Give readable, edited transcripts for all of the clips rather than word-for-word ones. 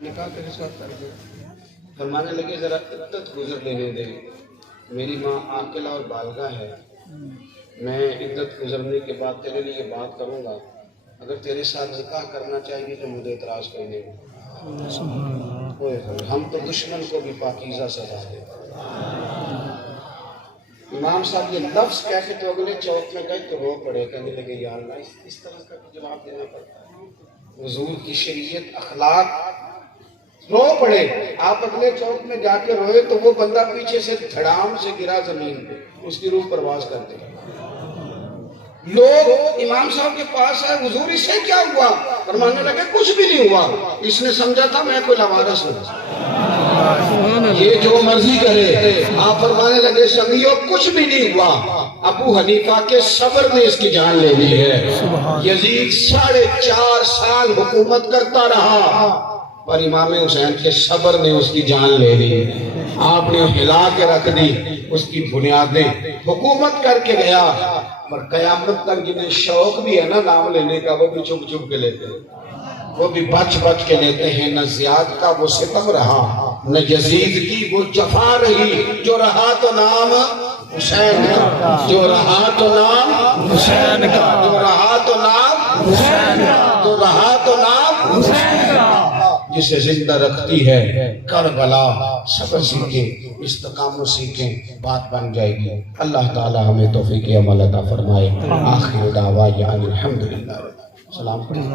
निकाह तेरे साथ कर दे। फरमाने लगे जरा इद्दत गुजर लेने दे, मेरी माँ आकिला और बालगा है, मैं इद्दत गुजरने के बाद तेरे लिए बात करूँगा, अगर तेरे साथ निकाह करना चाहिए तो मुझे इतराज कोई नहीं। हम तो दुश्मन को भी पाकीज़ा सजा दे। इमाम साहब ये लफ्ज़ कह के तो अगले चौक में गए तो रो पड़े, कहने लगे या अल्लाह इस तरह का जवाब देना पड़ता है, हुजूर की शरीयत अखलाक, रो पड़े। आप अगले चौक में जाके रोए तो वो बंदा पीछे से धड़ाम से गिरा जमीन पे, उसकी रूह परवाज करते। लोग इमाम साहब के पास आए, हुजूर इससे क्या हुआ? फरमाने लगे कुछ भी नहीं हुआ, इसने समझा था मैं कोई लवारस हूं, ये जो मर्जी करे। आप फरमाने लगे संगियों कुछ भी नहीं हुआ, अबू हनीफा के सब्र ने इसकी जान ले ली है। यजीद 4.5 साल हुकूमत करता रहा पर इमाम हुसैन के सब्र ने उसकी जान ले ली। आपने हिला के रख दी उसकी बुनियादें, हुकूमत करके गया। पर कयामत तक जिन्हें शौक भी है ना नाम लेने का, वो भी चुप चुप के लेते हैं, वो भी बच बच के लेते हैं। न जियाद का वो सितम रहा, न यजीद की वो जफा रही, जो रहा तो नाम हुसैन का, जो रहा तो नाम हुसैन का, जो रहा तो नाम हुसैन का, जो रहा तो नाम हुसैन का। जिसे जिंदा रखती है करबला, सब्र सीखें, इस्तिकामत सीखें, बात बन जाएगी। अल्लाह ताला हमें तौफीक अमल अता फरमाए। आखिर दावा यानी अल्हम्दुलिल्लाह। सलाम पढ़िए।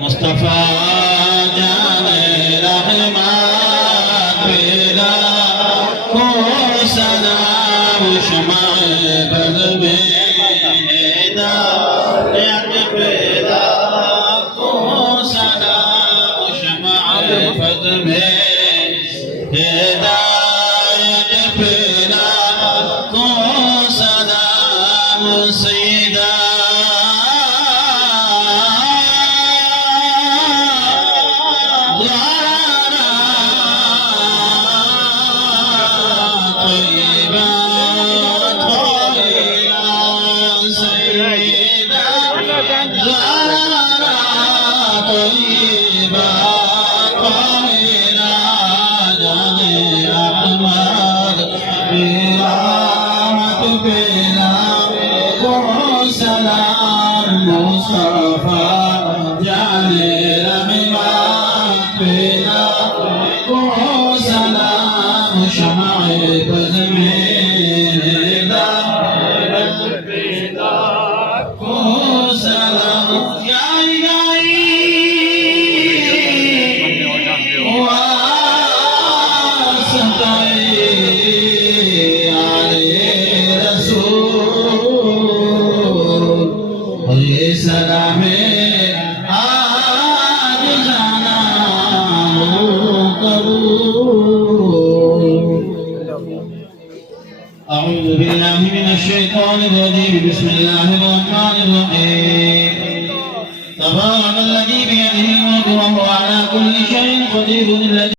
मुस्तफा जाने रहमान तेरा को सलाम शमाए बद में हिदायत पैदा को सलाम शमाए बद में हिदायत पैदा को सलाम सईदा मुस्तफा जाने रहमान पेला को सलाम शमाए बद में हिदायत पेला को सलाम गाई गाई वास्ताए आले रसूल ये सलामे आज जाना अऊज़ु बिल्लाहि मिनश शैतानिर रजीम बिस्मिल्लाहिर रहमानिर रहीम तबारकल्लज़ी बियदिहिल मुल्कु व हुवा अला कुल्ली शैइन क़दीर।